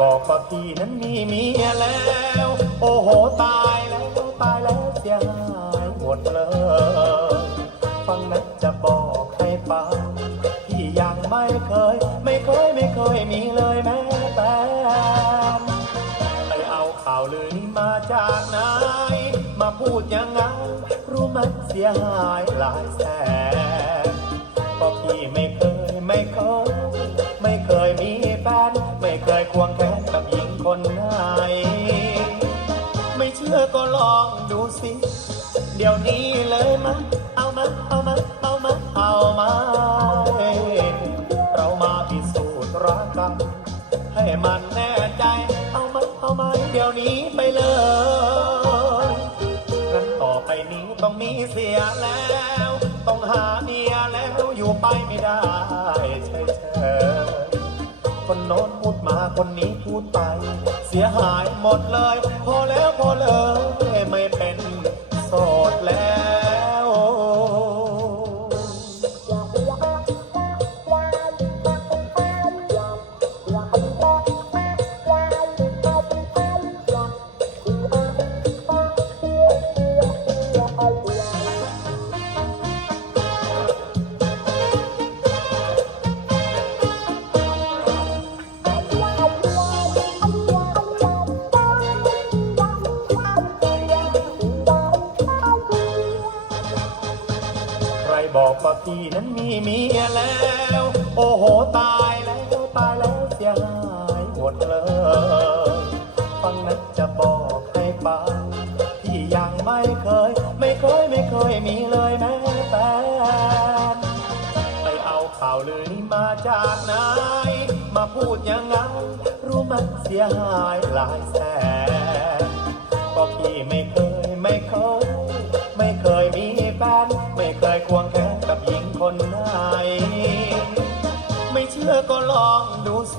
บอกว่าพี่นั้นมีเมียแล้ว โอ้โหตายแล้วตายแล้วเสียหายหมดเลย ฟังนั้นจะบอกให้ฟังพี่ยังไม่เคย ไม่เคยไม่เคยมีเลยแม้แต่ไปเอาข่าวลือนี้มาจากไหนมาพูดยังไงรู้ไหมเสียหายหลายแสน แฟน ไม่เคยควงแขนกับหญิงคนไหน ไม่เชื่อก็ลองดูสิ เดี๋ยวนี้เลยมาเอามาเอามาเอามาเอามา เรามาพิสูจน์รักกัน ให้มันแน่ใจ เอามาเอามาเดี๋ยวนี้ไปเลยงั้นต่อไปนี้ต้องมีเสียแล้ว ต้องหาเมียแล้วอยู่ไปไม่ได้ คนโน้นพูดมาคนนี้พูดไป เสียหายหมดเลย พอแล้ว บอกว่าพี่นั้นมีเมียแล้ว โอ้โหตายแล้วตายแล้วเสียหายหมดเลยฟังนั้นจะบอกให้ฟังพี่ยังไม่เคย ไม่เคยไม่เคยมีเลยแม้แต่ไปเอาข่าวลือนี้มาจากไหนมาพูดยังไงรู้ไหมเสียหายหลายแสนก็พี่ไม่ นกับหญิงคนไหน ไม่เชื่อก็ลองดูสิ